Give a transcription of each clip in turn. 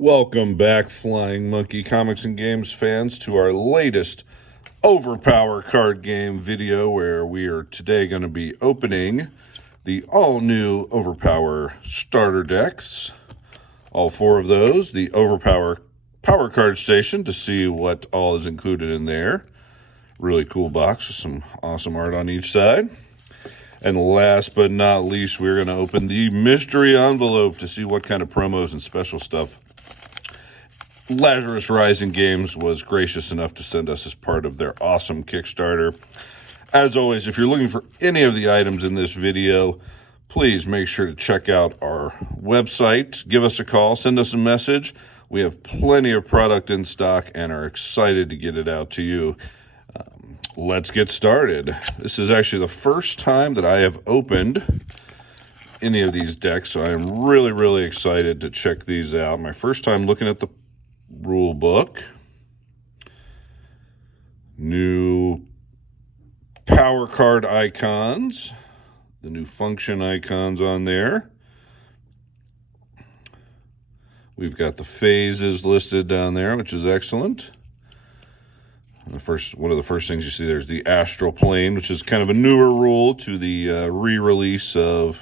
Welcome back, Flying Monkey Comics and Games fans, to our latest Overpower card game video, where we are today going to be opening the all-new Overpower starter decks. All four of those, the Overpower Power Card Station, to see what all is included in there. Really cool box with some awesome art on each side. And last but not least, we're going to open the mystery envelope to see what kind of promos and special stuff Lazarus Rising Games was gracious enough to send us as part of their awesome Kickstarter. As always, if you're looking for any of the items in this video, please make sure to check out our website. Give us a call, send us a message. We have plenty of product in stock and are excited to get it out to you. Let's get started. This is actually the first time that I have opened any of these decks, so I am really excited to check these out. My first time looking at the rule book. New power card icons, the new function icons on there. We've got the phases listed down there, which is excellent. And one of the first things you see there is the astral plane, which is kind of a newer rule to the re-release of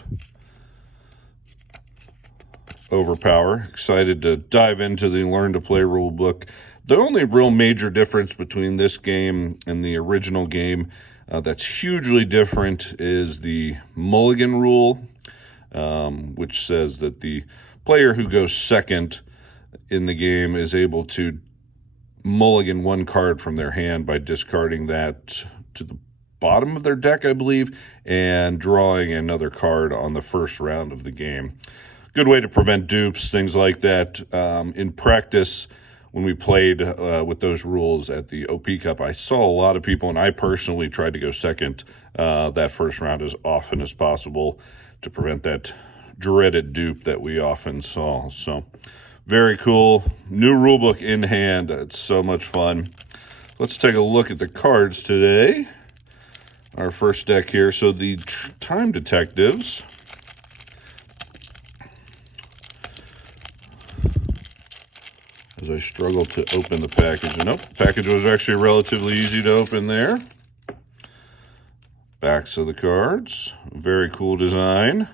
Overpower. Excited to dive into the Learn to Play rule book. The only real major difference between this game and the original game that's hugely different is the mulligan rule, which says that the player who goes second in the game is able to mulligan one card from their hand by discarding that to the bottom of their deck, I believe, and drawing another card on the first round of the game. Good way to prevent dupes, things like that. In practice, when we played with those rules at the OP Cup, I saw a lot of people, and I personally tried to go second that first round as often as possible to prevent that dreaded dupe that we often saw. So, very cool. New rulebook in hand. It's so much fun. Let's take a look at the cards today. Our first deck here. So, the Time Detectives. As I struggle to open the package. Nope, the package was actually relatively easy to open there. Backs of the cards. Very cool design.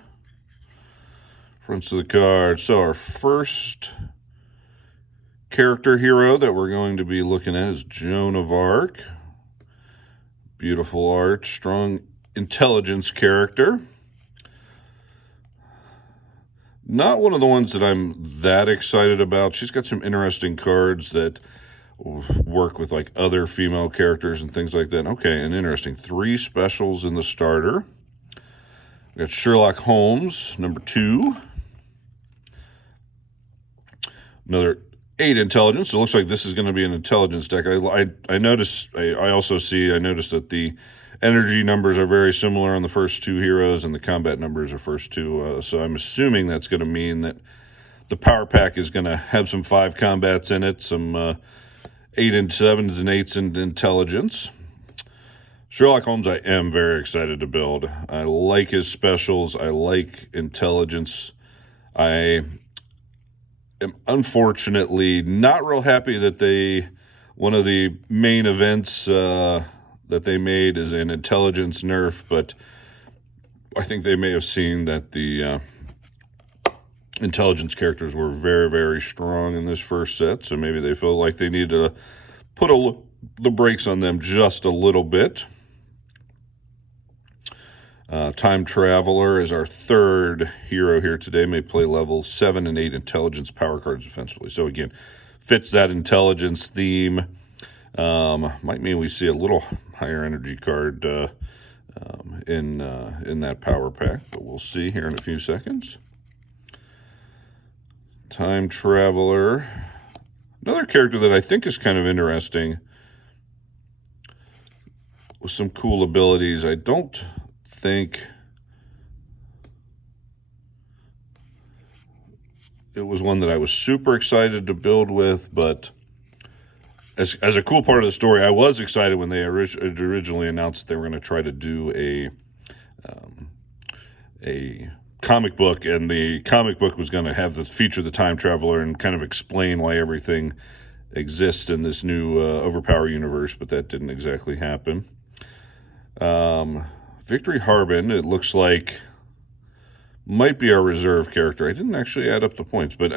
Fronts of the cards. So our first character hero that we're going to be looking at is Joan of Arc. Beautiful art. Strong intelligence character. Not one of the ones that I'm that excited about. She's got some interesting cards that work with like other female characters and things like that. Okay, and interesting. 3 specials in the starter. We got Sherlock Holmes, number 2. Another 8 intelligence. It looks like this is going to be an intelligence deck. I noticed that the energy numbers are very similar on the first 2 heroes, and the combat numbers are first 2. So I'm assuming that's going to mean that the power pack is going to have some 5 combats in it, some 8 and 7s and 8s in intelligence. Sherlock Holmes I am very excited to build. I like his specials. I like intelligence. I am unfortunately not real happy that one of the main events that they made is an intelligence nerf, but I think they may have seen that the intelligence characters were very strong in this first set, so maybe they felt like they needed to put the brakes on them just a little bit. Time Traveler is our third hero here today. May play level 7 and 8 intelligence power cards defensively. So again, fits that intelligence theme. Might mean we see a little higher energy card in that power pack, but we'll see here in a few seconds. Time Traveler, another character that I think is kind of interesting with some cool abilities. I don't think it was one that I was super excited to build with, but as a cool part of the story, I was excited when they originally announced they were going to try to do a comic book, and the comic book was going to have feature the time traveler and kind of explain why everything exists in this new Overpower universe, but that didn't exactly happen. Victory Harbin, it looks like, might be our reserve character. I didn't actually add up the points, but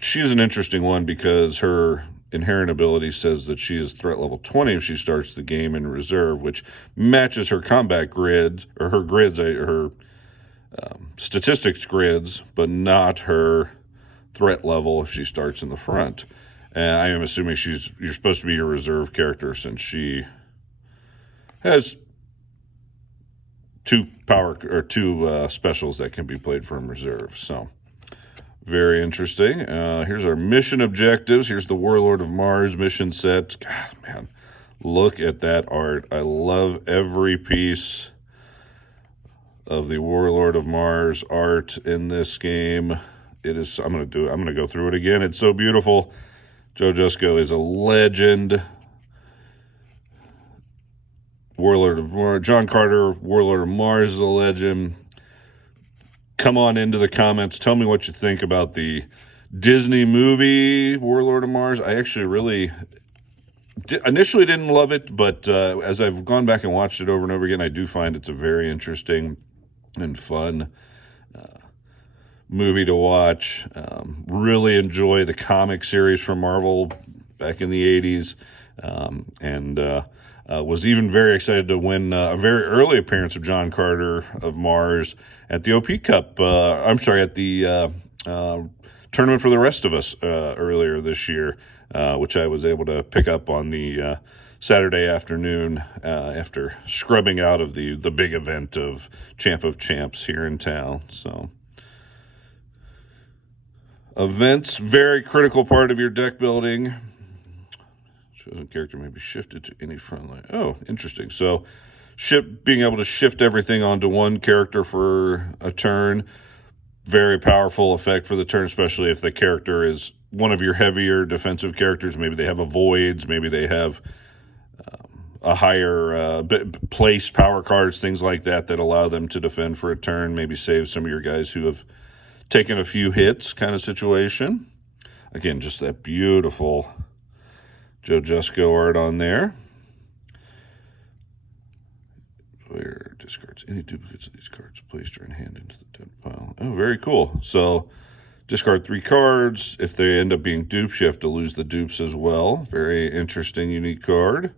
she's an interesting one because her inherent ability says that she is threat level 20 if she starts the game in reserve, which matches her combat grid, or her grids, her statistics grids, but not her threat level if she starts in the front. And I am assuming you're supposed to be your reserve character since she has two specials that can be played from reserve. So very interesting. Here's our mission objectives. Here's the Warlord of Mars mission set. God, man, look at that art. I love every piece of the Warlord of Mars art in this game. It is. I'm gonna go through it again. It's so beautiful. Joe Jusko is a legend. Warlord of Mars. John Carter, Warlord of Mars, is a legend. Come on into the comments. Tell me what you think about the Disney movie Warlord of Mars. I actually really initially didn't love it, but as I've gone back and watched it over and over again, I do find it's a very interesting and fun movie to watch. Really enjoy the comic series from Marvel back in the 80s, and was even very excited to win a very early appearance of John Carter of Mars at the OP Cup. At the Tournament for the Rest of Us earlier this year, which I was able to pick up on the Saturday afternoon after scrubbing out of the big event of Champ of Champs here in town. So events, very critical part of your deck building. Chosen character may be shifted to any front line. Oh, interesting. So being able to shift everything onto one character for a turn, very powerful effect for the turn, especially if the character is one of your heavier defensive characters. Maybe they have avoids, maybe they have a higher place power cards, things like that allow them to defend for a turn, maybe save some of your guys who have taken a few hits kind of situation. Again, just that beautiful Joe Jusko art on there. Player discards any duplicates of these cards placed or in hand into the dead pile. Oh, very cool. So discard 3 cards. If they end up being dupes, you have to lose the dupes as well. Very interesting, unique card.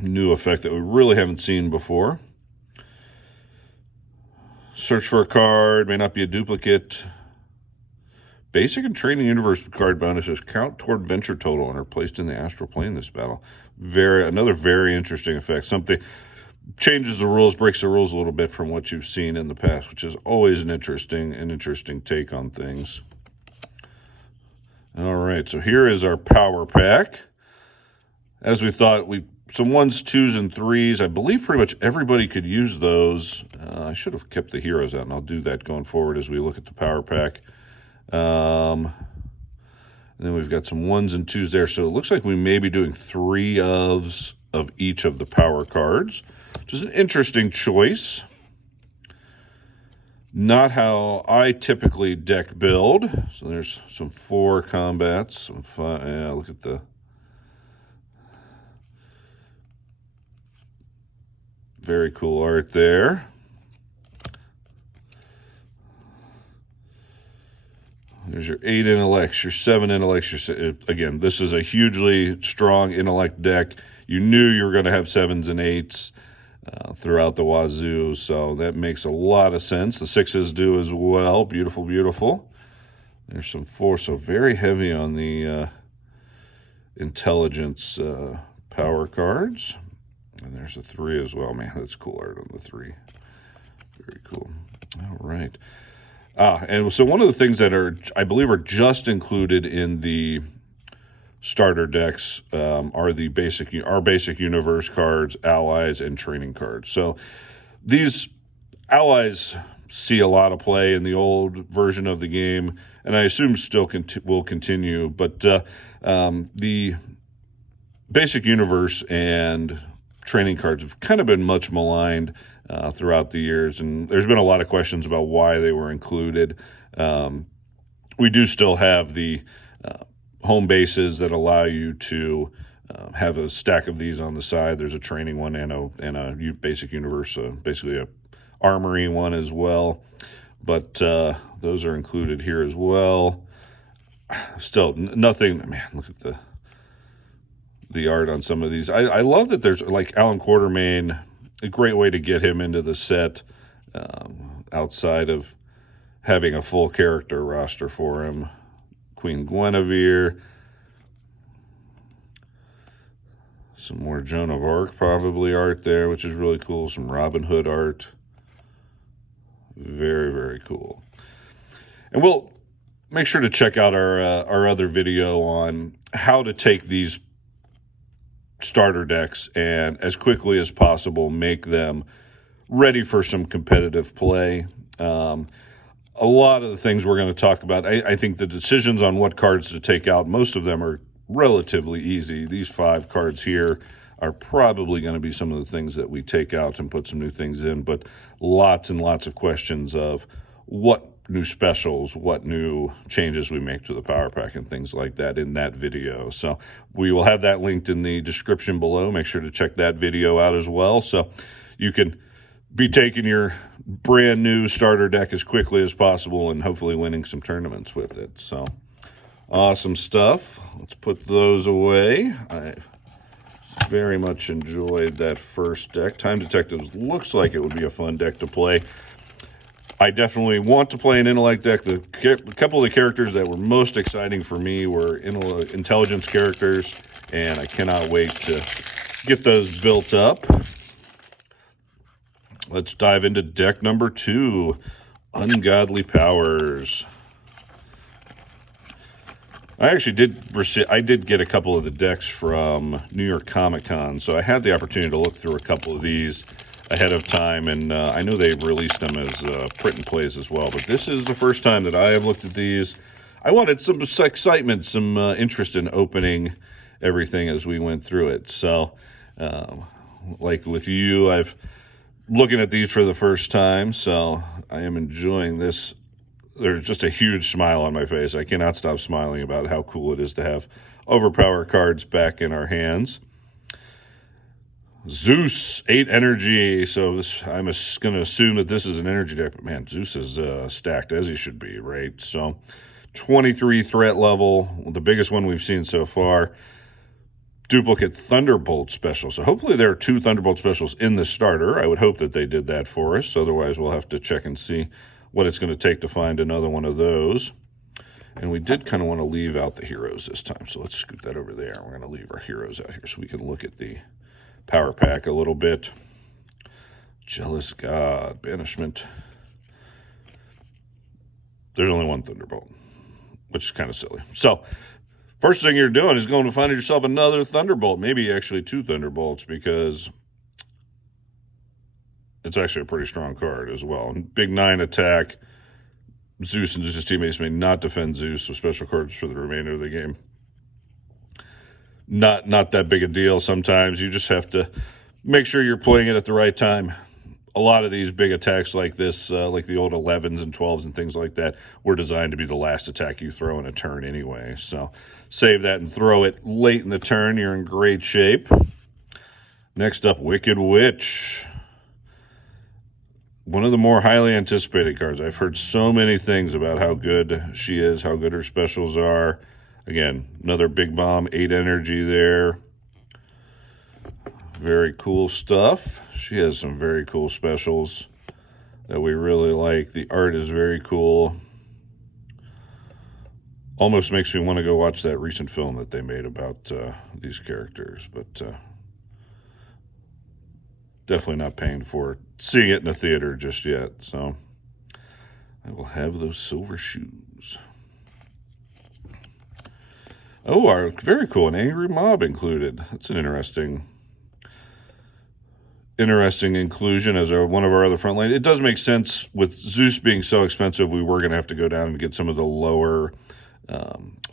New effect that we really haven't seen before. Search for a card, may not be a duplicate. Basic and Training Universe card bonuses count toward venture total and are placed in the astral plane this battle. Another very interesting effect. Something changes the rules, breaks the rules a little bit from what you've seen in the past, which is always an interesting take on things. All right, so here is our power pack. As we thought, some 1s, 2s, and 3s. I believe pretty much everybody could use those. I should have kept the heroes out, and I'll do that going forward as we look at the power pack. And then we've got some 1s and 2s there. So it looks like we may be doing 3 of each of the power cards, which is an interesting choice. Not how I typically deck build. So there's some 4 combats, some fun. Yeah, look at the very cool art there. There's your 8 intellects, your 7 intellects. Again, this is a hugely strong intellect deck. You knew you were going to have 7s and 8s throughout the wazoo, so that makes a lot of sense. The 6s do as well. Beautiful, beautiful. There's some 4, so very heavy on the intelligence power cards. And there's a 3 as well. Man, that's cool art on the 3. Very cool. All right. And so one of the things that I believe are just included in the starter decks are our basic universe cards, allies, and training cards. So these allies see a lot of play in the old version of the game, and I assume still will continue. But the basic universe and training cards have kind of been much maligned. throughout the years, and there's been a lot of questions about why they were included. We do still have the home bases that allow you to have a stack of these on the side. There's a training one and a basic universe, basically a armory one as well. But those are included here as well. Still, nothing. Man, look at the art on some of these. I love that there's like Alan Quartermain, a great way to get him into the set outside of having a full character roster for him. Queen Guinevere. Some more Joan of Arc probably art there, which is really cool. Some Robin Hood art. Very, very cool. And we'll make sure to check out our other video on how to take these starter decks and as quickly as possible make them ready for some competitive play. A lot of the things we're going to talk about, I think the decisions on what cards to take out, most of them are relatively easy. These 5 cards here are probably going to be some of the things that we take out and put some new things in, but lots and lots of questions of what new specials, what new changes we make to the power pack and things like that in that video. So we will have that linked in the description below. Make sure to check that video out as well, so you can be taking your brand new starter deck as quickly as possible and hopefully winning some tournaments with it. So awesome stuff. Let's put those away. I very much enjoyed that first deck. Time Detectives looks like it would be a fun deck to play. I definitely want to play an intellect deck. A couple of the characters that were most exciting for me were intelligence characters, and I cannot wait to get those built up. Let's dive into deck number 2, Ungodly Powers. I did get a couple of the decks from New York Comic Con, so I had the opportunity to look through a couple of these ahead of time, and I know they released them as print and plays as well, but this is the first time that I have looked at these. I wanted some excitement, some interest in opening everything as we went through it. So, like with you, I've looking at these for the first time, so I am enjoying this. There's just a huge smile on my face. I cannot stop smiling about how cool it is to have Overpower cards back in our hands. Zeus, 8 energy. So I'm going to assume that this is an energy deck, but man, Zeus is stacked as he should be, right? So 23 threat level, the biggest one we've seen so far. Duplicate Thunderbolt special. So hopefully there are 2 Thunderbolt specials in the starter. I would hope that they did that for us. Otherwise, we'll have to check and see what it's going to take to find another one of those. And we did kind of want to leave out the heroes this time. So let's scoot that over there. We're going to leave our heroes out here so we can look at the power pack a little bit. Jealous God, Banishment. There's only 1 Thunderbolt, which is kind of silly. So first thing you're doing is going to find yourself another Thunderbolt, maybe actually 2 Thunderbolts, because it's actually a pretty strong card as well. Big 9 attack. Zeus and Zeus's teammates may not defend Zeus, so special cards for the remainder of the game. Not that big a deal. Sometimes you just have to make sure you're playing it at the right time. A lot of these big attacks like this, like the old 11s and 12s and things like that, were designed to be the last attack you throw in a turn anyway. So save that and throw it late in the turn. You're in great shape. Next up, Wicked Witch. One of the more highly anticipated cards. I've heard so many things about how good she is, how good her specials are. Again, another big bomb, 8 energy there. Very cool stuff. She has some very cool specials that we really like. The art is very cool. Almost makes me want to go watch that recent film that they made about these characters, but definitely not paying for seeing it in the theater just yet. So I will have those silver shoes. Oh, very cool. An Angry Mob included. That's an interesting inclusion as one of our other front line. It does make sense with Zeus being so expensive. We were going to have to go down and get some of the lower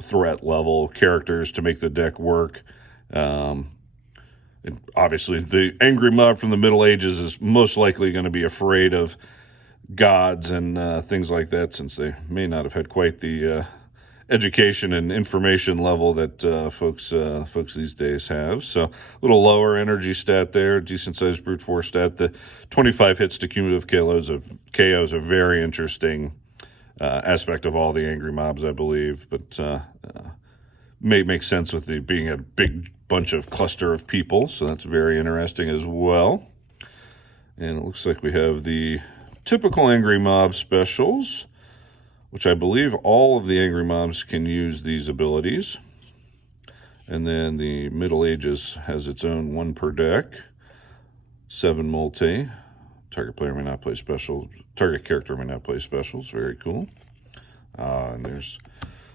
threat level characters to make the deck work. And obviously, the angry mob from the Middle Ages is most likely going to be afraid of gods and things like that, since they may not have had quite the education and information level that folks these days have. So a little lower energy stat there, decent sized brute force stat. The 25 hits to cumulative KOs a very interesting aspect of all the angry mobs, I believe, but may make sense with the being a big bunch of cluster of people, so that's very interesting as well. And it looks like we have the typical angry mob specials, which I believe all of the angry mobs can use these abilities. And then the Middle Ages has its own 1 per deck, 7 multi. Target player may not play specials. Target character may not play specials. Very cool. And there's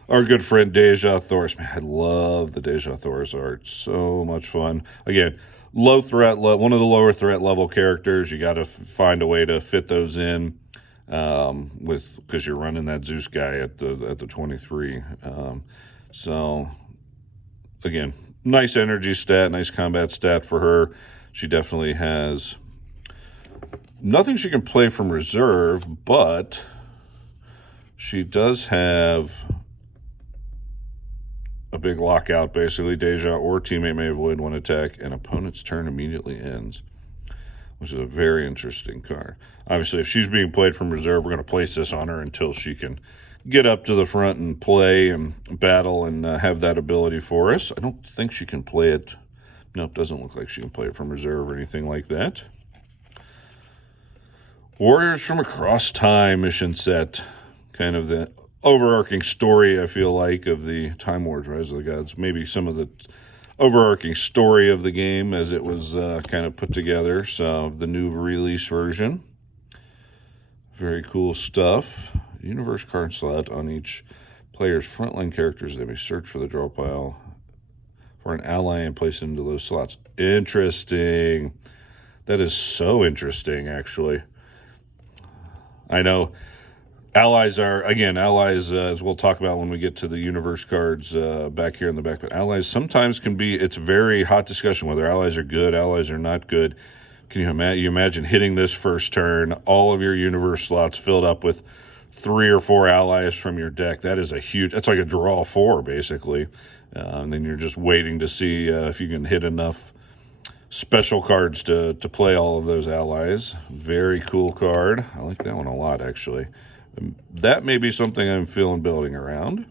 our good friend Deja Thoris. Man, I love the Deja Thoris art. So much fun. Again, low threat, one of the lower threat level characters. You got to find a way to fit those in because you're running that Zeus guy at the 23. So again, nice energy stat, nice combat stat for her. She definitely has nothing she can play from reserve, but she does have a big lockout, basically. Deja or teammate may avoid 1 attack, and opponent's turn immediately ends, which is a very interesting card. Obviously, if she's being played from reserve, we're going to place this on her until she can get up to the front and play and battle and have that ability for us. I don't think she can play it. Nope, doesn't look like she can play it from reserve or anything like that. Warriors from Across Time mission set. Kind of the overarching story, I feel like, of the Time Wars Rise of the Gods. Maybe some of the overarching story of the game as it was kind of put together. So the new release version. Very cool stuff. Universe card slot on each player's frontline characters. They may search for the draw pile for an ally and place it into those slots. Interesting. That is so interesting, actually. I know allies are, again, allies, as we'll talk about when we get to the universe cards back here in the back, but allies sometimes can be, it's very hot discussion whether allies are good, allies are not good. Can you imagine hitting this first turn, all of your universe slots filled up with 3 or 4 allies from your deck? That is a huge, that's like a draw 4, basically. And then you're just waiting to see if you can hit enough special cards to play all of those allies. Very cool card. I like that one a lot, actually. That may be something I'm feeling building around.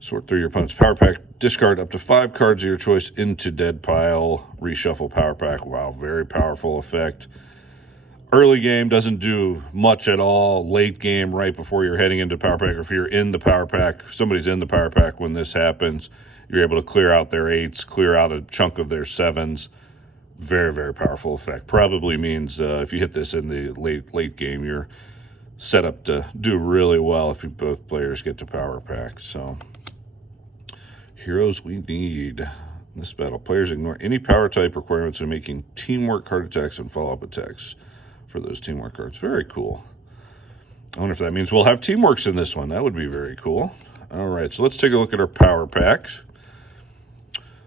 Sort through your opponent's power pack. Discard up to 5 cards of your choice into dead pile. Reshuffle power pack. Wow, very powerful effect. Early game doesn't do much at all. Late game, right before you're heading into power pack, or if you're in the power pack, somebody's in the power pack when this happens, you're able to clear out their 8s, clear out a chunk of their 7s. Very, very powerful effect. Probably means if you hit this in the late game, you're set up to do really well if both players get to power pack. So, heroes we need in this battle. Players ignore any power type requirements when making teamwork card attacks and follow-up attacks for those teamwork cards. Very cool. I wonder if that means we'll have teamworks in this one. That would be very cool. All right, so let's take a look at our power packs.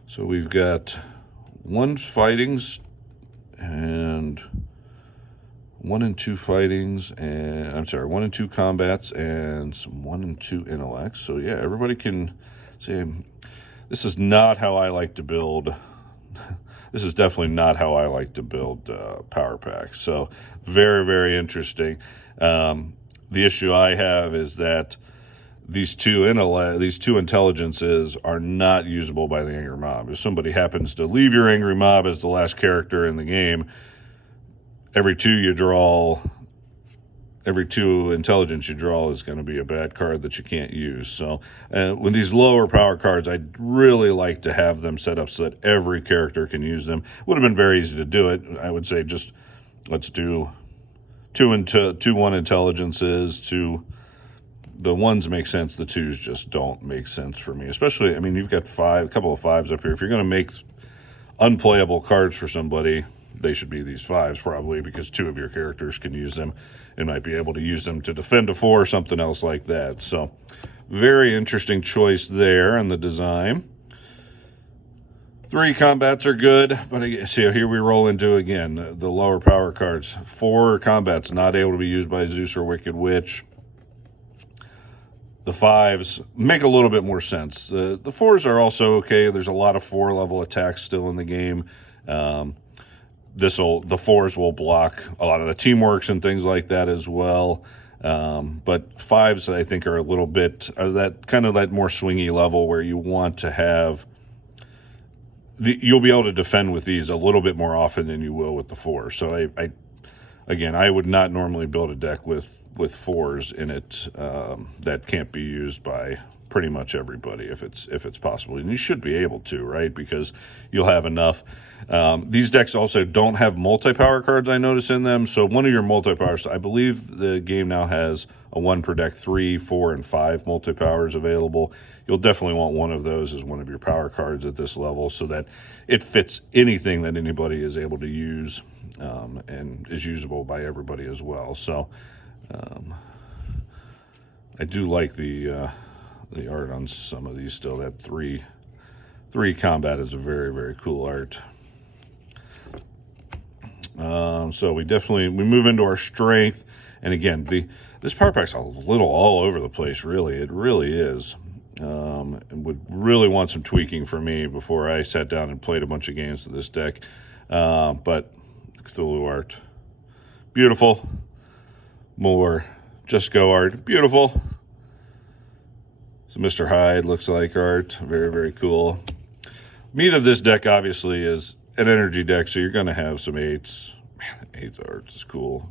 So we've got 1 fightings and 1 and 2 fightings, and I'm sorry, 1 and 2 combats, and some 1 and 2 intellects. So yeah, everybody can say, this is not how I like to build. This is definitely not how I like to build power packs. So very, very interesting. The issue I have is that these two intelligences are not usable by the angry mob. If somebody happens to leave your angry mob as the last character in the game, every 2 intelligence you draw is going to be a bad card that you can't use. So with these lower power cards, I'd really like to have them set up so that every character can use them. Would have been very easy to do it. I would say just let's do 2-1 intelligences. The 1s make sense. The 2s just don't make sense for me. Especially, I mean, you've got a couple of 5s up here. If you're going to make unplayable cards for somebody, they should be these 5s probably, because 2 of your characters can use them and might be able to use them to defend a 4 or something else like that. So very interesting choice there in the design. 3 combats are good, but see, here we roll into, again, the lower power cards. 4 combats not able to be used by Zeus or Wicked Witch. The 5s make a little bit more sense. The 4s are also okay. There's a lot of 4-level attacks still in the game. The 4s will block a lot of the teamworks and things like that as well. But 5s, I think, are a little bit that kind of that more swingy level where you want to have you'll be able to defend with these a little bit more often than you will with the 4s. So I would not normally build a deck with 4s in it that can't be used by pretty much everybody if it's possible, and you should be able to, right? Because you'll have enough. These decks also don't have multi-power cards, I notice, in them. So one of your multi-powers, I believe the game now has a 1 per deck, 3, 4, and 5 multi-powers available. You'll definitely want one of those as one of your power cards at this level so that it fits anything that anybody is able to use and is usable by everybody as well. So I do like the art on some of these still. That 3 combat is a very, very cool art. So we move into our strength, and again, this power pack's a little all over the place, really. It really is. And would really want some tweaking for me before I sat down and played a bunch of games with this deck. But Cthulhu art, beautiful. More Just Go art, beautiful. So Mr. Hyde looks like art, very, very cool. Meat of this deck, obviously, is an energy deck, so you're going to have some 8s. Man, 8's art is cool.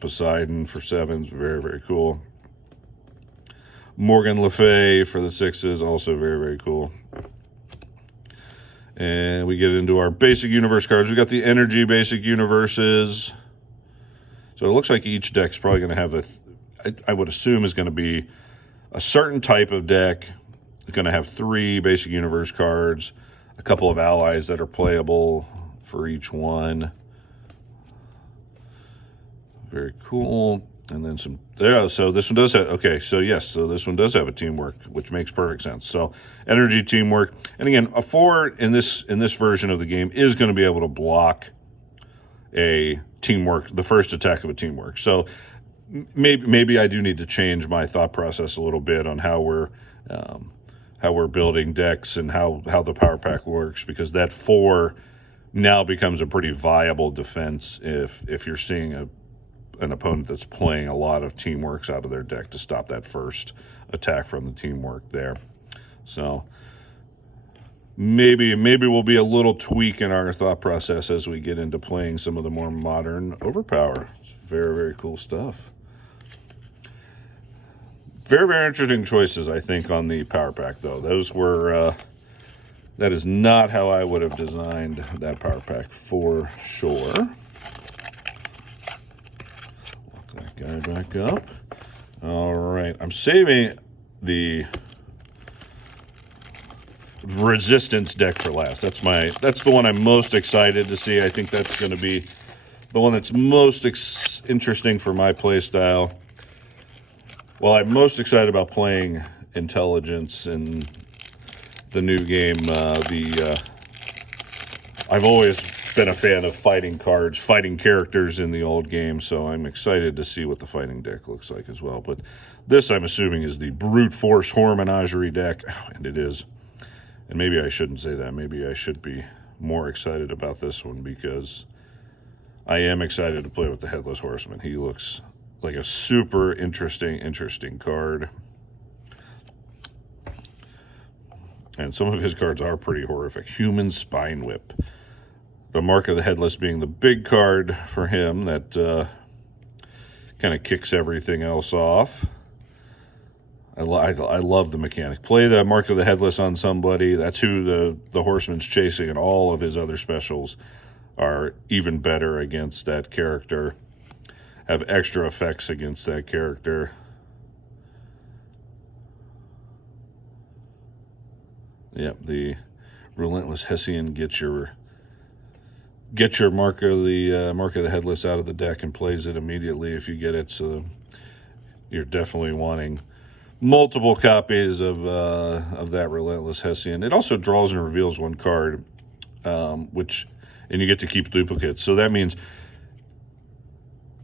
Poseidon for 7s, very, very cool. Morgan Le Fay for the 6s, also very, very cool. And we get into our basic universe cards. We got the energy basic universes. So it looks like each deck's probably going to have I would assume is going to be a certain type of deck. It's going to have 3 basic universe cards, a couple of allies that are playable for each one. Very cool. And then some, yeah, so this one does have, okay, so yes, so this one does have a teamwork, which makes perfect sense. So energy, teamwork, and again, a 4 in this version of the game is going to be able to block a teamwork, the first attack of a teamwork. So maybe I do need to change my thought process a little bit on how we're building decks and how the power pack works, because that 4 now becomes a pretty viable defense if you're seeing an opponent that's playing a lot of teamworks out of their deck to stop that first attack from the teamwork there. So maybe we'll be a little tweak in our thought process as we get into playing some of the more modern Overpower. It's very, very cool stuff. Very, very interesting choices, I think, on the power pack, though. Those were that is not how I would have designed that power pack for sure. Lock that guy back up. All right, I'm saving the resistance deck for last. That's the one I'm most excited to see. I think that's going to be the one that's most interesting for my play style. Well, I'm most excited about playing Intelligence in the new game. I've always been a fan of fighting cards, fighting characters in the old game, so I'm excited to see what the fighting deck looks like as well. But this, I'm assuming, is the Brute Force Horror Menagerie deck, and it is. And maybe I shouldn't say that. Maybe I should be more excited about this one, because I am excited to play with the Headless Horseman. He looks like a super interesting card. And some of his cards are pretty horrific. Human Spine Whip. The Mark of the Headless being the big card for him that kind of kicks everything else off. I love the mechanic. Play the Mark of the Headless on somebody. That's who the Horseman's chasing, and all of his other specials are even better against that character. Have extra effects against that character. Yep, the Relentless Hessian gets your Mark of the Headless out of the deck and plays it immediately if you get it. So you're definitely wanting multiple copies of that Relentless Hessian. It also draws and reveals one card and you get to keep duplicates. So that means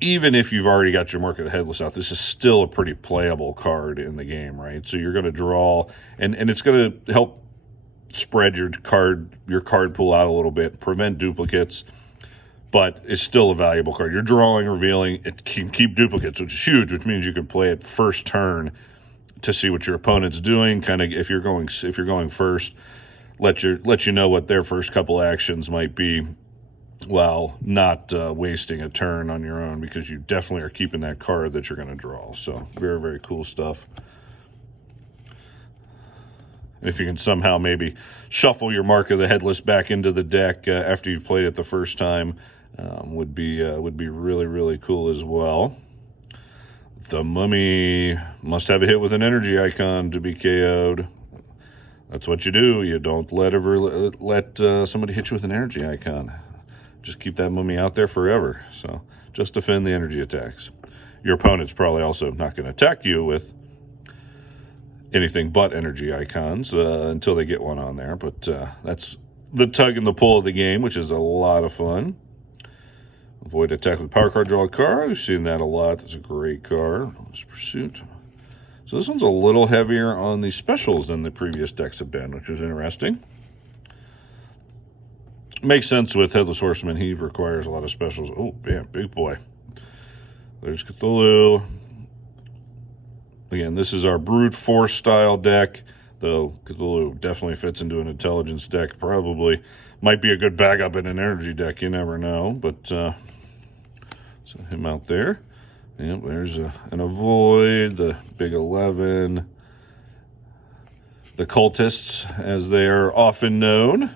even if you've already got your Mark of the Headless out, this is still a pretty playable card in the game, right? So you're going to draw, and it's going to help spread your card pool out a little bit, prevent duplicates, but it's still a valuable card. You're drawing, revealing, it can keep duplicates, which is huge, which means you can play it first turn to see what your opponent's doing. Kind of if you're going first, let you know what their first couple actions might be, while not wasting a turn on your own, because you definitely are keeping that card that you're going to draw. So very, very cool stuff. And if you can somehow maybe shuffle your Mark of the Headless back into the deck after you've played it the first time, would be really, really cool as well. The Mummy must have a hit with an energy icon to be KO'd. That's what you do. You don't let somebody hit you with an energy icon. Just keep that Mummy out there forever. So just defend the energy attacks. Your opponent's probably also not going to attack you with anything but energy icons until they get one on there. But that's the tug and the pull of the game, which is a lot of fun. Avoid attack with power card, draw a card. We've seen that a lot. That's a great card. Pursuit. So this one's a little heavier on the specials than the previous decks have been, which is interesting. Makes sense with Headless Horseman. He requires a lot of specials. Oh, man, big boy. There's Cthulhu. Again, this is our brute force style deck, though Cthulhu definitely fits into an intelligence deck. Probably might be a good backup in an energy deck. You never know. But so him out there. Yep, there's an Avoid, the Big 11, the Cultists, as they are often known.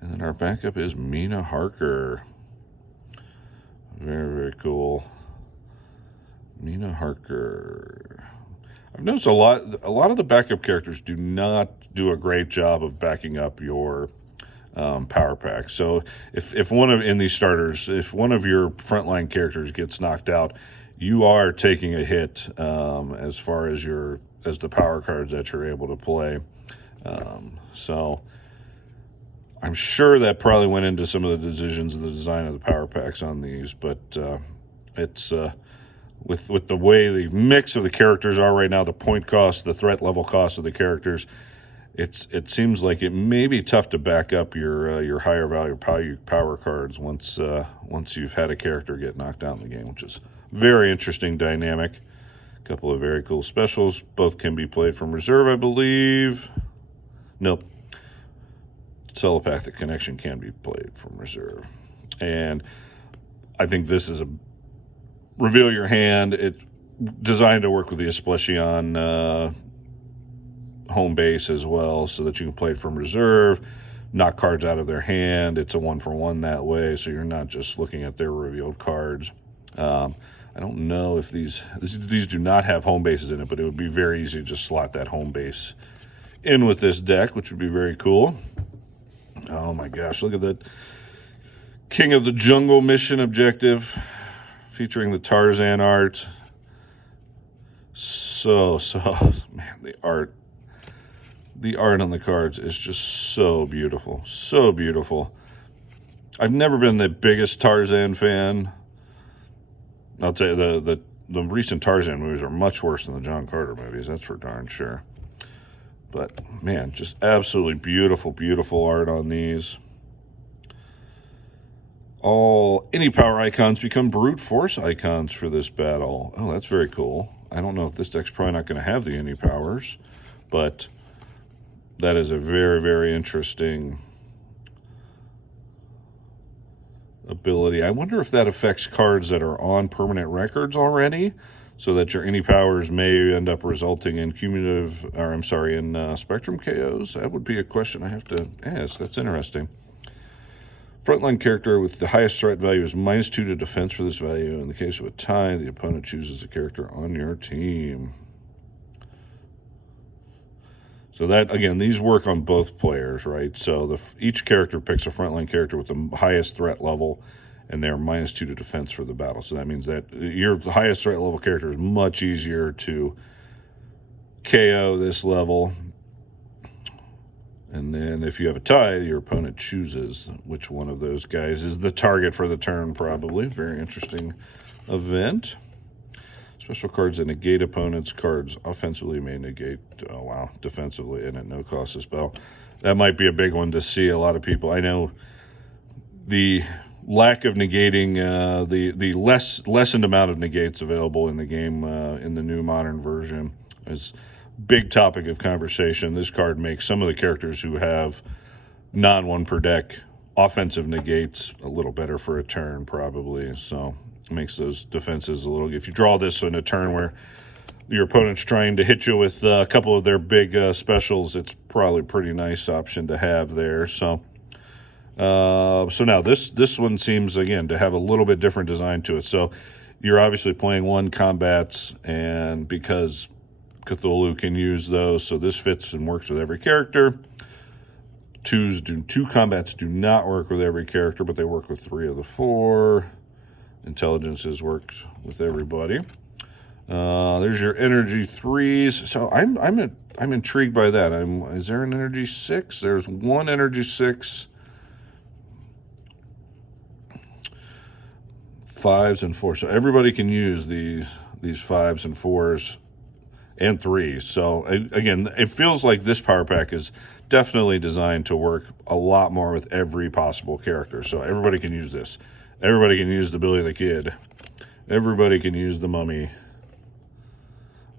And then our backup is Mina Harker. Very, very cool. Mina Harker. I've noticed a lot of the backup characters do not do a great job of backing up your power pack. So if one of your frontline characters gets knocked out, you are taking a hit as far as the power cards that you're able to play. So I'm sure that probably went into some of the decisions of the design of the power packs on these, but it's with the way the mix of the characters are right now, the point cost, the threat level cost of the characters, it seems like it may be tough to back up your higher value power cards once you've had a character get knocked out in the game, which is very interesting dynamic. A couple of very cool specials. Both can be played from reserve, I believe. Nope. Telepathic Connection can be played from reserve. And I think this is a reveal your hand. It's designed to work with the Especion home base as well, so that you can play it from reserve, knock cards out of their hand. It's a 1-for-1 that way, so you're not just looking at their revealed cards. I don't know if these do not have home bases in it, but it would be very easy to just slot that home base in with this deck, which would be very cool. Oh my gosh, look at that King of the Jungle mission objective featuring the Tarzan art. So, man, the art on the cards is just so beautiful. So beautiful. I've never been the biggest Tarzan fan. I'll tell you, the recent Tarzan movies are much worse than the John Carter movies, that's for darn sure. But, man, just absolutely beautiful, beautiful art on these. Any power icons become brute force icons for this battle. Oh, that's very cool. I don't know if this deck's probably not going to have the any powers, but that is a very, very interesting ability. I wonder if that affects cards that are on permanent records already, so that your any powers may end up resulting in Spectrum KOs. That would be a question I have to ask. That's interesting. Frontline character with the highest threat value is -2 to defense for this value. In the case of a tie, the opponent chooses a character on your team. So that, again, these work on both players, right? So each character picks a frontline character with the highest threat level, and they're -2 to defense for the battle. So that means that your highest threat level character is much easier to KO this level. And then if you have a tie, your opponent chooses which one of those guys is the target for the turn, probably. Very interesting event. Special cards that negate opponent's cards. Offensively may negate, oh wow, defensively and at no cost a spell. That might be a big one to see a lot of people. I know the lack of negating, the lessened amount of negates available in the game in the new modern version is big topic of conversation. This card makes some of the characters who have non-1 per deck offensive negates a little better for a turn, probably. So it makes those defenses a little... If you draw this in a turn where your opponent's trying to hit you with a couple of their big specials, it's probably a pretty nice option to have there. So now this one seems, again, to have a little bit different design to it. So you're obviously playing 1 combats, and because Cthulhu can use those, so this fits and works with every character. 2 combats do not work with every character, but they work with 3 of the 4. Intelligences work with everybody. There's your energy 3s. So I'm intrigued by that. Is there an energy 6? There's 1 energy 6. 5s and 4s. So everybody can use these 5s and 4s and 3s. So again, it feels like this power pack is definitely designed to work a lot more with every possible character. So everybody can use this. Everybody can use the Billy the Kid. Everybody can use the Mummy,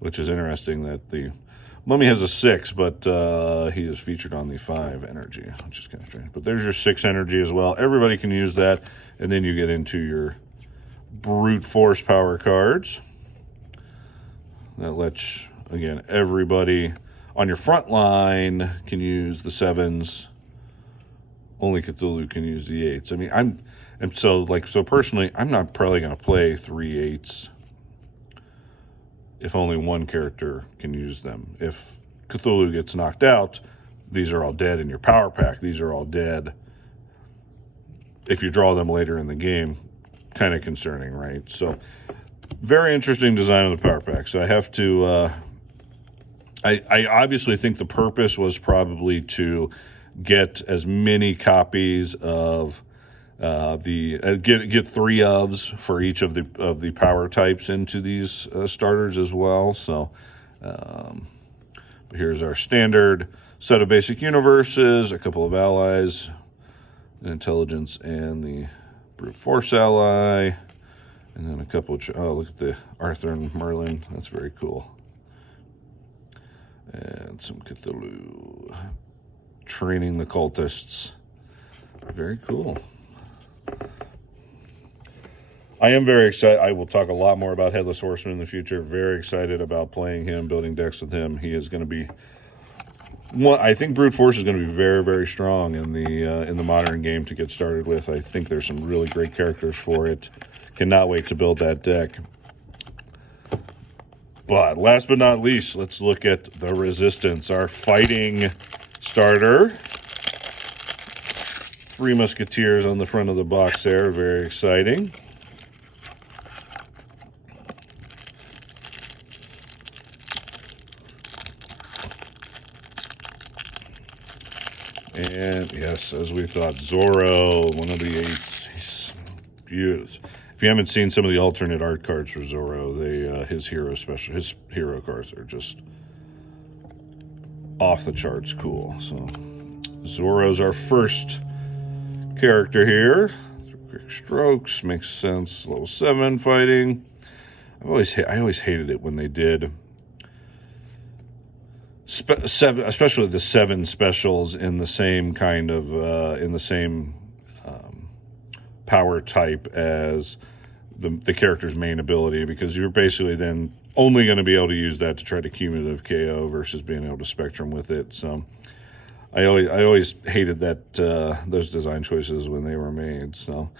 which is interesting that the Mummy has a 6, but he is featured on the 5 energy, which is kind of strange. But there's your 6 energy as well. Everybody can use that, and then you get into your brute force power cards. That lets, again, everybody on your front line can use the 7s. Only Cthulhu can use the 8s. I mean, so personally, I'm not probably going to play 3 8s if only 1 character can use them. If Cthulhu gets knocked out, these are all dead in your power pack. These are all dead if you draw them later in the game. Kind of concerning, right? So very interesting design of the power pack. So I have to I obviously think the purpose was probably to get as many copies of get 3 ofs for each of the power types into these starters as well. So here's our standard set of basic universes, a couple of allies, intelligence, and the brute force ally, and then a couple of... Oh, look at the Arthur and Merlin. That's very cool. And some Cthulhu training the cultists. Very cool. I am very excited. I will talk a lot more about Headless Horseman in the future. Very excited about playing him, building decks with him. He is going to be... I think brute force is going to be very, very strong in the modern game to get started with. I think there's some really great characters for it. Cannot wait to build that deck. But last but not least, let's look at the Resistance, our fighting starter. 3 Musketeers on the front of the box there. Very exciting. And yes, as we thought, Zorro, one of the 8s. He's beautiful. If you haven't seen some of the alternate art cards for Zorro, his hero cards are just off the charts cool. So Zorro's our first character here. Quick strokes makes sense. Level 7 fighting. I always hated it when they did. Especially the 7 specials in the same kind of power type as the character's main ability, because you're basically then only going to be able to use that to try to cumulative KO versus being able to spectrum with it. So I always hated that those design choices when they were made. So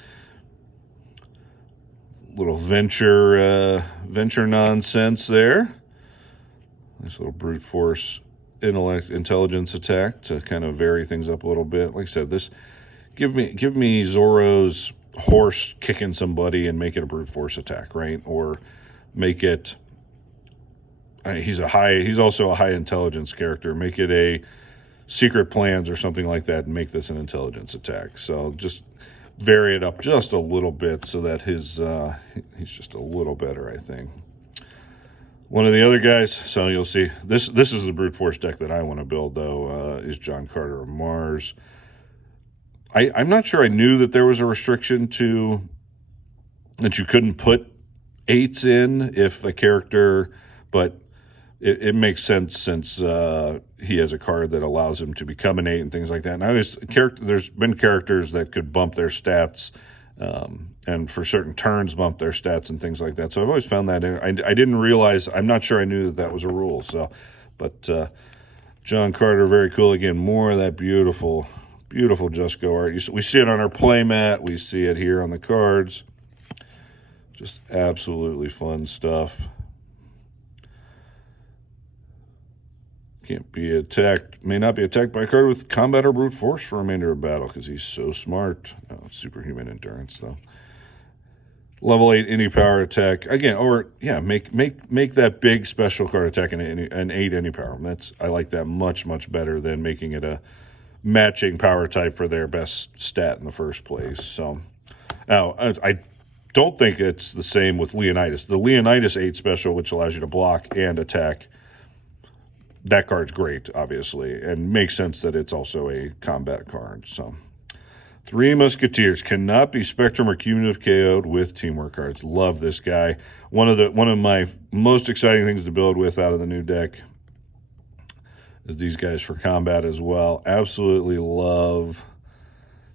little venture nonsense there. Nice little brute force intelligence attack to kind of vary things up a little bit. Like I said, this give me Zorro's horse kicking somebody and make it a brute force attack, right? Or make it... he's also a high intelligence character. Make it secret plans or something like that and make this an intelligence attack. So just vary it up just a little bit so that he's just a little better, I think. One of the other guys, so you'll see, this is the brute force deck that I want to build, though, is John Carter of Mars. I'm not sure I knew that there was a restriction that you couldn't put 8s in if a character, but it makes sense since he has a card that allows him to become an 8 and things like that. And there's been characters that could bump their stats, and for certain turns bump their stats and things like that. So I've always found that I didn't realize, I'm not sure I knew that was a rule. So, but John Carter, very cool. Again, more of that beautiful Just Go art. We see it on our playmat. We see it here on the cards. Just absolutely fun stuff. May not be attacked by a card with combat or brute force for the remainder of battle because he's so smart. Oh, superhuman endurance, though. Level 8 any power attack. Again, or yeah, make that big special card attack an 8 any power. I like that much better than making it a matching power type for their best stat in the first place. So now I don't think it's the same with Leonidas. The Leonidas 8 special, which allows you to block and attack, that card's great, obviously, and makes sense that it's also a combat card. So, 3 Musketeers cannot be Spectrum or cumulative KO'd with teamwork cards. Love this guy. One of my most exciting things to build with out of the new deck is these guys for combat as well. Absolutely love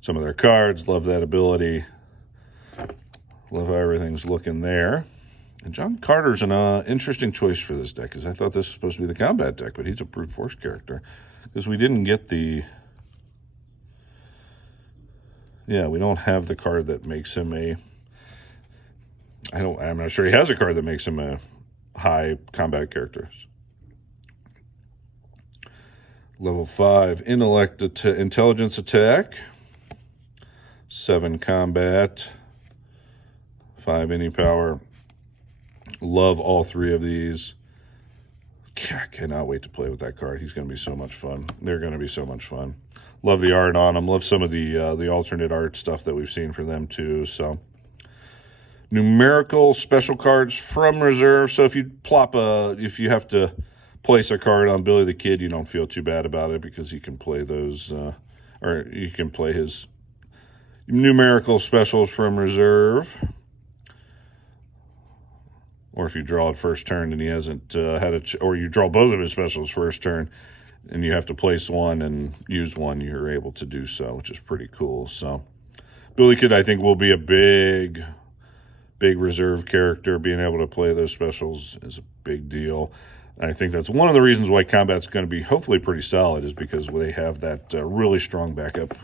some of their cards. Love that ability. Love how everything's looking there. And John Carter's an interesting choice for this deck, because I thought this was supposed to be the combat deck, but he's a brute force character. Because we didn't get we don't have the card that makes him I'm not sure he has a card that makes him a high combat character. Level 5, intelligence attack. 7 combat. 5 any power. Love all 3 of these. Cannot wait to play with that card. He's going to be so much fun. They're going to be so much fun. Love the art on them. Love some of the alternate art stuff that we've seen for them too. So, numerical special cards from reserve. So if you have to place a card on Billy the Kid, you don't feel too bad about it because he can play those, or you can play his numerical specials from reserve. Or if you draw it first turn and he hasn't or you draw both of his specials first turn and you have to place one and use one, you're able to do so, which is pretty cool. So Billy Kid, I think, will be a big reserve character. Being able to play those specials is a big deal. And I think that's one of the reasons why combat's going to be hopefully pretty solid, is because they have that really strong backup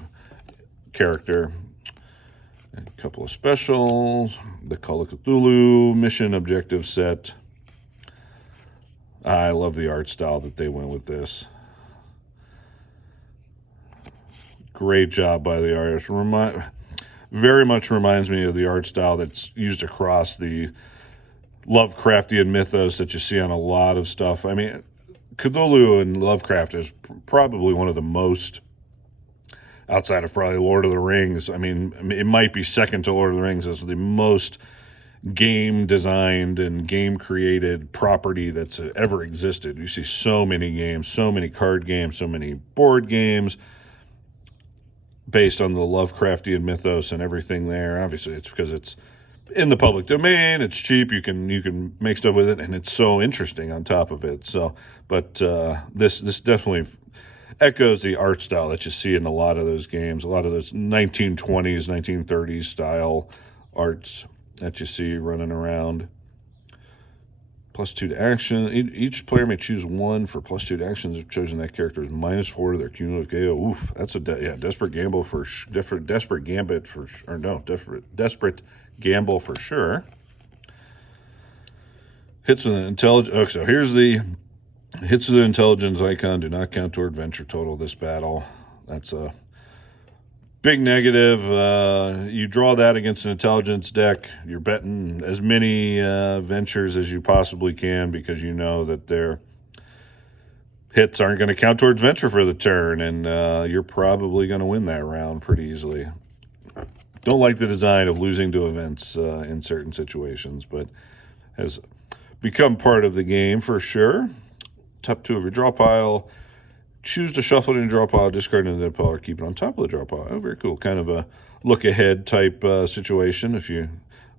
character. And a couple of specials. The Call of Cthulhu mission objective set. I love the art style that they went with this. Great job by the artist. Very much reminds me of the art style that's used across the Lovecraftian mythos that you see on a lot of stuff. I mean, Cthulhu and Lovecraft is probably one of the most, outside of probably Lord of the Rings, I mean, it might be second to Lord of the Rings as the most game designed and game created property that's ever existed. You see so many games, so many card games, so many board games based on the Lovecraftian mythos and everything there. Obviously, it's because it's in the public domain, it's cheap, you can make stuff with it, and it's so interesting on top of it. So, but this definitely echoes the art style that you see in a lot of those games, a lot of those 1920s, 1930s style arts that you see running around. +2 to action. Each player may choose one for +2 to actions if chosen that character is -4 to their cumulative KO. Oof, that's a desperate gamble for desperate gamble for sure. Hits with an intelligence. Okay, so here's the hits with the intelligence icon. Do not count toward venture total this battle. That's a big negative. You draw that against an intelligence deck, you're betting as many ventures as you possibly can, because you know that they're hits aren't going to count towards venture for the turn, and you're probably going to win that round pretty easily. Don't like the design of losing to events in certain situations, but has become part of the game for sure. Top 2 of your draw pile. Choose to shuffle it in your draw pile, discard it in the dead pile, or keep it on top of the draw pile. Oh, very cool. Kind of a look ahead type situation. If you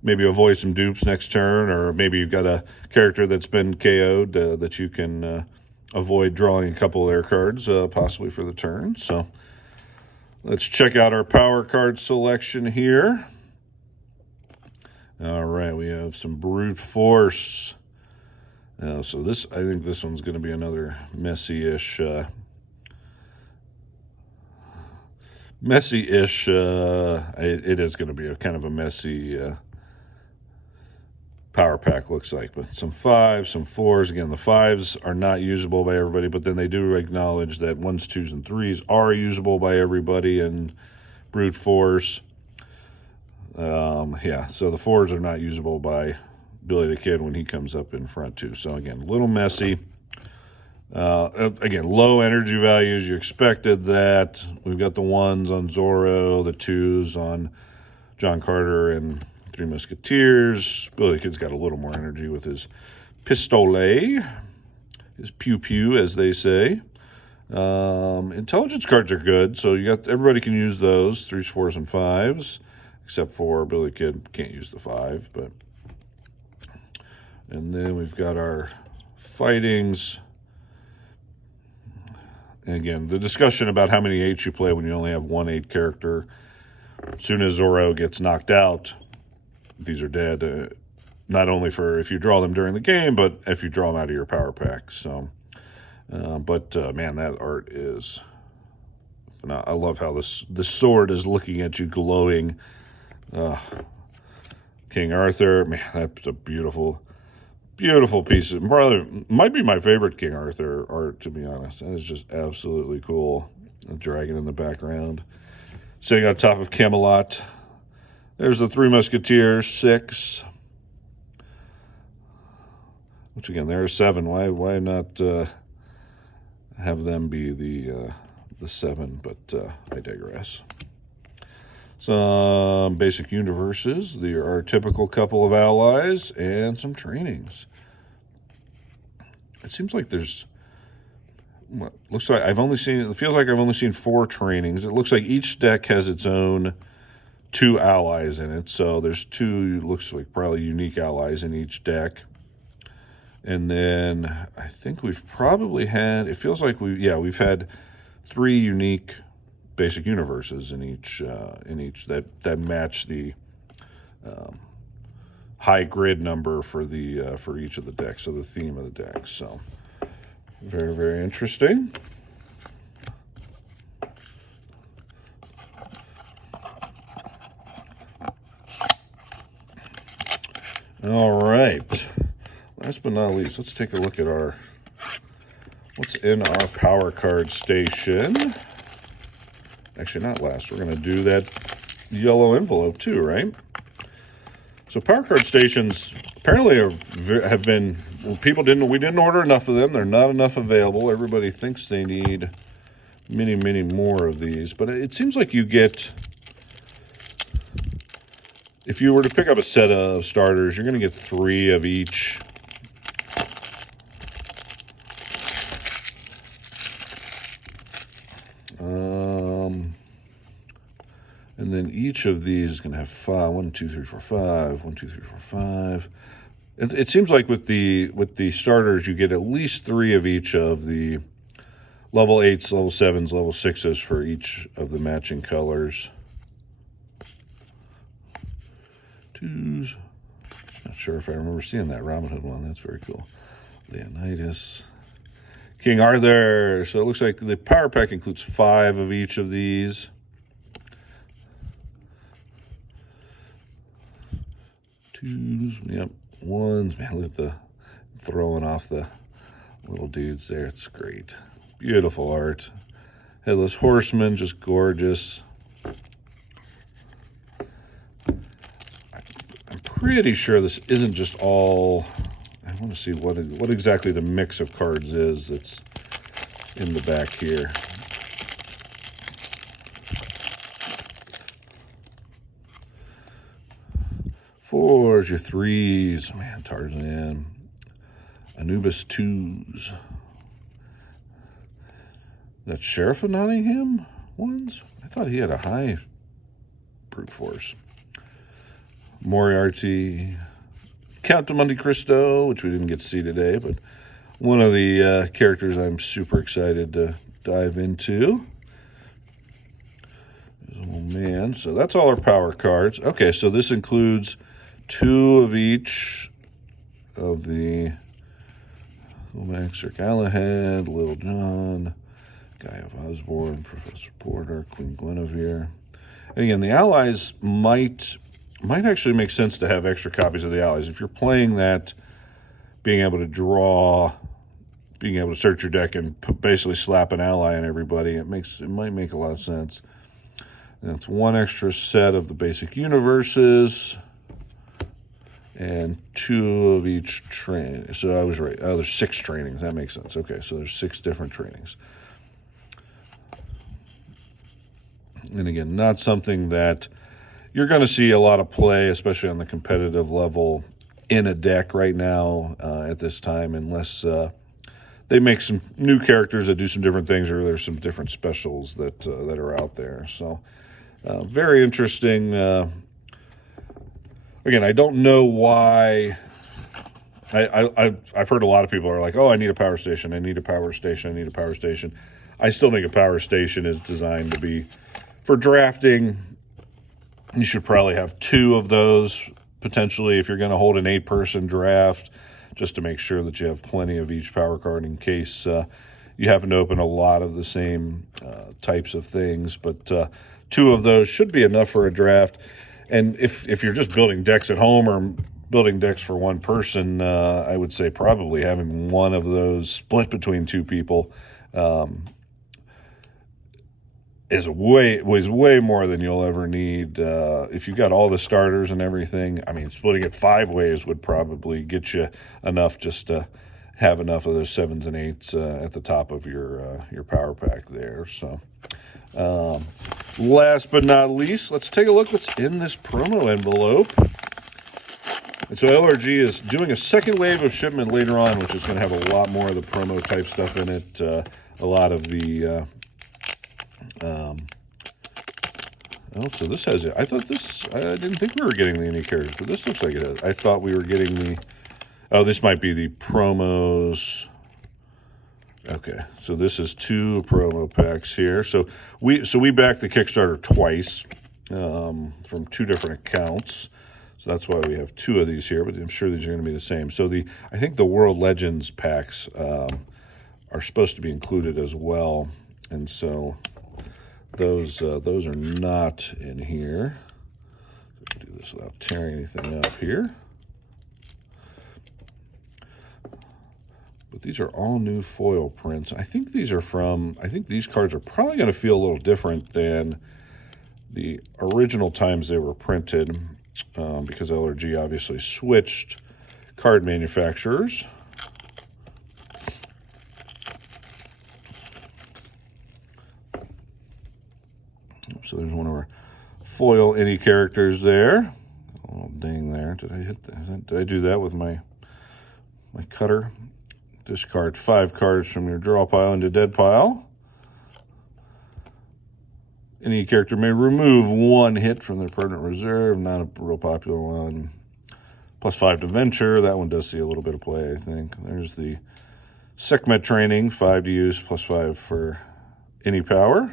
maybe avoid some dupes next turn, or maybe you've got a character that's been KO'd that you can avoid drawing a couple of their cards possibly for the turn. So let's check out our power card selection here. All right, we have some Brute Force. So this, I think this one's going to be another messy-ish, it is going to be a kind of a messy power pack, looks like. But some 5s, some 4s. Again, the 5s are not usable by everybody, but then they do acknowledge that 1s, 2s, and 3s are usable by everybody in Brute Force. Yeah, so the 4s are not usable by Billy the Kid when he comes up in front too. So again, a little messy. Again, low energy values. You expected that. We've got the 1s on Zorro, the 2s on John Carter and Three Musketeers. Billy the Kid's got a little more energy with his pistolet, his pew-pew, as they say. Intelligence cards are good, so you got everybody can use those, 3s, 4s, and 5s, except for Billy the Kid can't use the 5. But and then we've got our fightings. And again, the discussion about how many 8s you play when you only have one 8 character. As soon as Zorro gets knocked out, these are dead. Not only for if you draw them during the game, but if you draw them out of your power pack. So, man, that art is phenomenal. I love how the sword is looking at you, glowing. King Arthur, man, that's a beautiful, beautiful piece. Probably might be my favorite King Arthur art, to be honest. That is just absolutely cool. A dragon in the background, sitting on top of Camelot. There's the Three Musketeers, 6. Which again, there's 7. Why not have them be the 7? But I digress. Some basic universes. There are a typical couple of allies and some trainings. It seems like there's, looks like it feels like I've only seen 4 trainings. It looks like each deck has its own 2 allies in it. So there's 2, looks like probably unique allies in each deck. And then I think we've probably had, it feels like we've had 3 unique basic universes in each that match the high grid number for each of the decks, so the theme of the deck. So very, very interesting. All right, last but not least, let's take a look at what's in our power card station. Actually, not last. We're going to do that yellow envelope too, right? So power card stations apparently have been, we didn't order enough of them. They're not enough available. Everybody thinks they need many, many more of these. But it seems like you get, if you were to pick up a set of starters, you're going to get 3 of each. And then each of these is going to have 5. 1, 2, 3, 4, 5. 1, 2, 3, 4, 5. It seems like with the starters, you get at least 3 of each of the level 8s, level 7s, level 6s for each of the matching colors. 2s. Not sure if I remember seeing that Robin Hood one. That's very cool. Leonidas. King Arthur. So it looks like the power pack includes 5 of each of these. 2s, yep, 1s. Man, look at the throwing off the little dudes there. It's great. Beautiful art. Headless Horseman, just gorgeous. I'm pretty sure this isn't just all. I want to see what exactly the mix of cards is. It's in the back here. Fours, your threes. Man, Tarzan. Anubis twos. That Sheriff of Nottingham ones? I thought he had a high brute force. Moriarty. Count de Monte Cristo, which we didn't get to see today, but one of the characters I'm super excited to dive into. Oh man, so that's all our power cards. Okay, so this includes 2 of each of the Lomax, Sir Galahad, Little John, Guy of Osborne, Professor Porter, Queen Guinevere. And again, the allies might actually make sense to have extra copies of the allies. If you're playing that, being able to draw, being able to search your deck and basically slap an ally on everybody, it might make a lot of sense. And that's 1 extra set of the basic universes and 2 of each train. So I was right. Oh, there's 6 trainings. That makes sense. Okay, so there's 6 different trainings. And again, not something that you're going to see a lot of play, especially on the competitive level, in a deck right now at this time, unless they make some new characters that do some different things, or there's some different specials that are out there. So very interesting. Again, I don't know why. I've heard a lot of people are like, oh, I need a power station. I need a power station. I need a power station. I still think a power station is designed to be for drafting. You should probably have 2 of those potentially if you're going to hold an 8-person draft, just to make sure that you have plenty of each power card in case you happen to open a lot of the same types of things. But 2 of those should be enough for a draft. And if you're just building decks at home or building decks for 1 person, I would say probably having 1 of those split between 2 people is way more than you'll ever need. If you've got all the starters and everything, I mean, splitting it 5 ways would probably get you enough just to have enough of those 7s and 8s at the top of your power pack there. So last but not least, let's take a look what's in this promo envelope. And so LRG is doing a second wave of shipment later on, which is going to have a lot more of the promo type stuff in it. A lot of the so this has it. I didn't think we were getting the indie characters, but this looks like it is. I thought we were getting the, this might be the promos. Okay, so this is 2 promo packs here. So we backed the Kickstarter twice from 2 different accounts. So that's why we have 2 of these here, but I'm sure these are going to be the same. So I think the World Legends packs are supposed to be included as well, and so those are not in here. Do this without tearing anything up here. But these are all new foil prints. I think these cards are probably going to feel a little different than the original times they were printed, because LRG obviously switched card manufacturers. So there's one of our foil indie characters there. Oh, dang there. Did I hit that? Did I do that with my cutter? Discard 5 cards from your draw pile into dead pile. Any character may remove 1 hit from their permanent reserve. Not a real popular one. +5 to venture. That one does see a little bit of play, I think. There's the Sekhmet training. 5 to use, +5 for any power.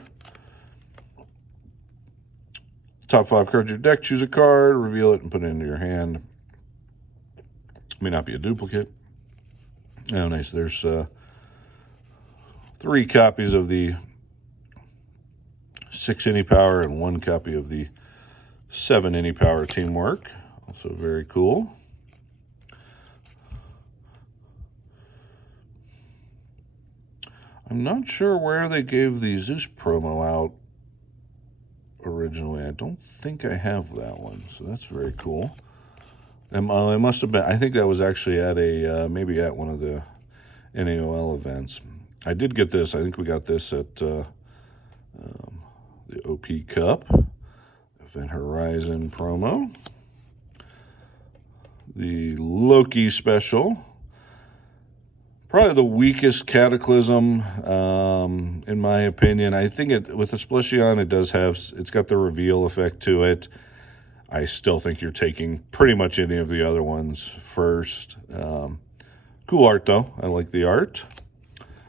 Top 5 cards of your deck. Choose a card, reveal it, and put it into your hand. May not be a duplicate. Oh, nice. There's 3 copies of the 6 any power and 1 copy of the 7 any power teamwork. Also very cool. I'm not sure where they gave the Zeus promo out originally. I don't think I have that one, so that's very cool. It must have been, I think that was actually at maybe at one of the NAOL events. I did get this. I think we got this at the OP Cup Event Horizon promo. The Loki special. Probably the weakest Cataclysm, in my opinion. I think with the Splashion, it's got the reveal effect to it. I still think you're taking pretty much any of the other ones first. Cool art, though. I like the art.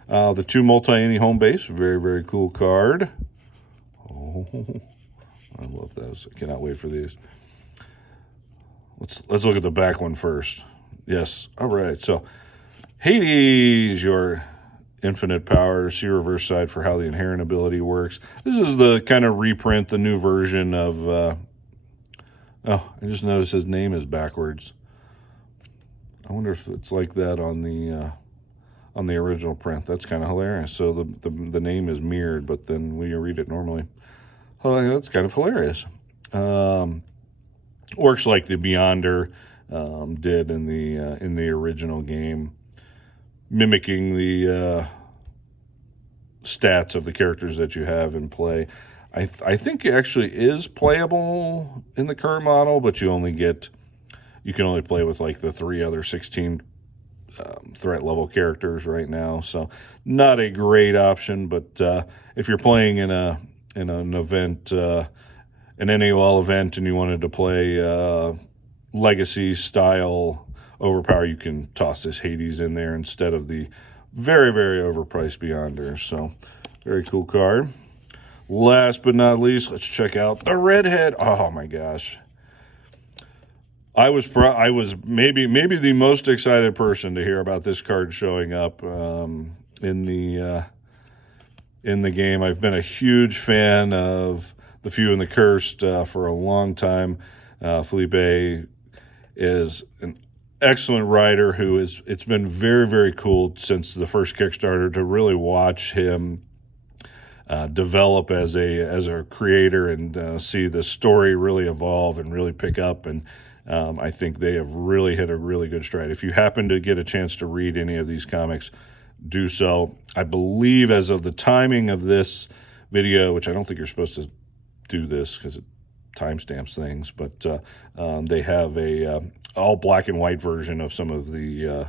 The 2 multi-any home base. Very, very cool card. Oh, I love those. I cannot wait for these. Let's look at the back one first. Yes. All right. So, Hades, your infinite power. See reverse side for how the inherent ability works. This is the kind of reprint, the new version of... oh, I just noticed his name is backwards. I wonder if it's like that on the original print. That's kind of hilarious. So the name is mirrored, but then when you read it normally, oh, that's kind of hilarious. Works like the Beyonder did in the original game, mimicking the stats of the characters that you have in play. I think it actually is playable in the current model, but you can only play with like the 3 other 16 threat level characters right now. So not a great option, but if you're playing in an event, an NAOL event, and you wanted to play legacy style Overpower, you can toss this Hades in there instead of the very, very overpriced Beyonder. So very cool card. Last but not least, let's check out the Redhead. Oh my gosh. I was maybe the most excited person to hear about this card showing up in the game. I've been a huge fan of The Few and the Cursed for a long time. Felipe is an excellent writer it's been very, very cool since the first Kickstarter to really watch him develop as a creator and see the story really evolve and really pick up. And I think they have really hit a really good stride. If you happen to get a chance to read any of these comics, do so. I believe as of the timing of this video, which I don't think you're supposed to do this because it timestamps things, but they have a all black and white version of some of the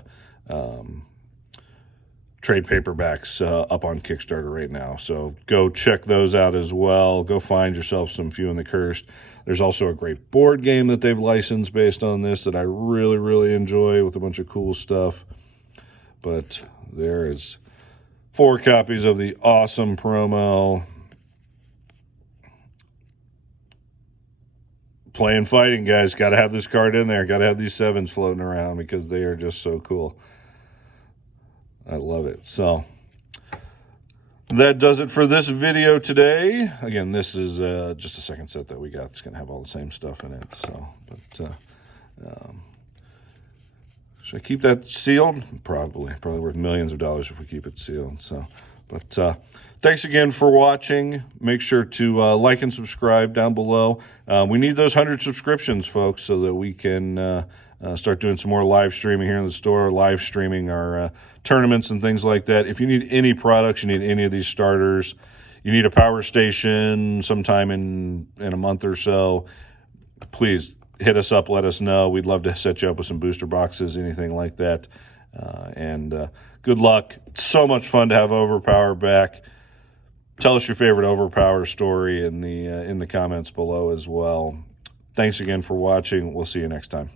trade paperbacks up on Kickstarter right now. So go check those out as well. Go find yourself some Few and the Cursed. There's also a great board game that they've licensed based on this that I really, really enjoy with a bunch of cool stuff. But there is 4 copies of the awesome promo. Playing fighting, guys. Got to have this card in there. Got to have these 7s floating around because they are just so cool. I love it. So that does it for this video today. Again, this is just a second set that we got. It's going to have all the same stuff in it. So, but should I keep that sealed? Probably worth millions of dollars if we keep it sealed. So, but thanks again for watching. Make sure to like and subscribe down below. We need those 100 subscriptions, folks, so that we can start doing some more live streaming here in the store, live streaming our tournaments and things like that. If you need any products, you need any of these starters, you need a power station sometime in a month or so, please hit us up, let us know. We'd love to set you up with some booster boxes, anything like that. And good luck. It's so much fun to have Overpower back. Tell us your favorite Overpower story in the comments below as well. Thanks again for watching. We'll see you next time.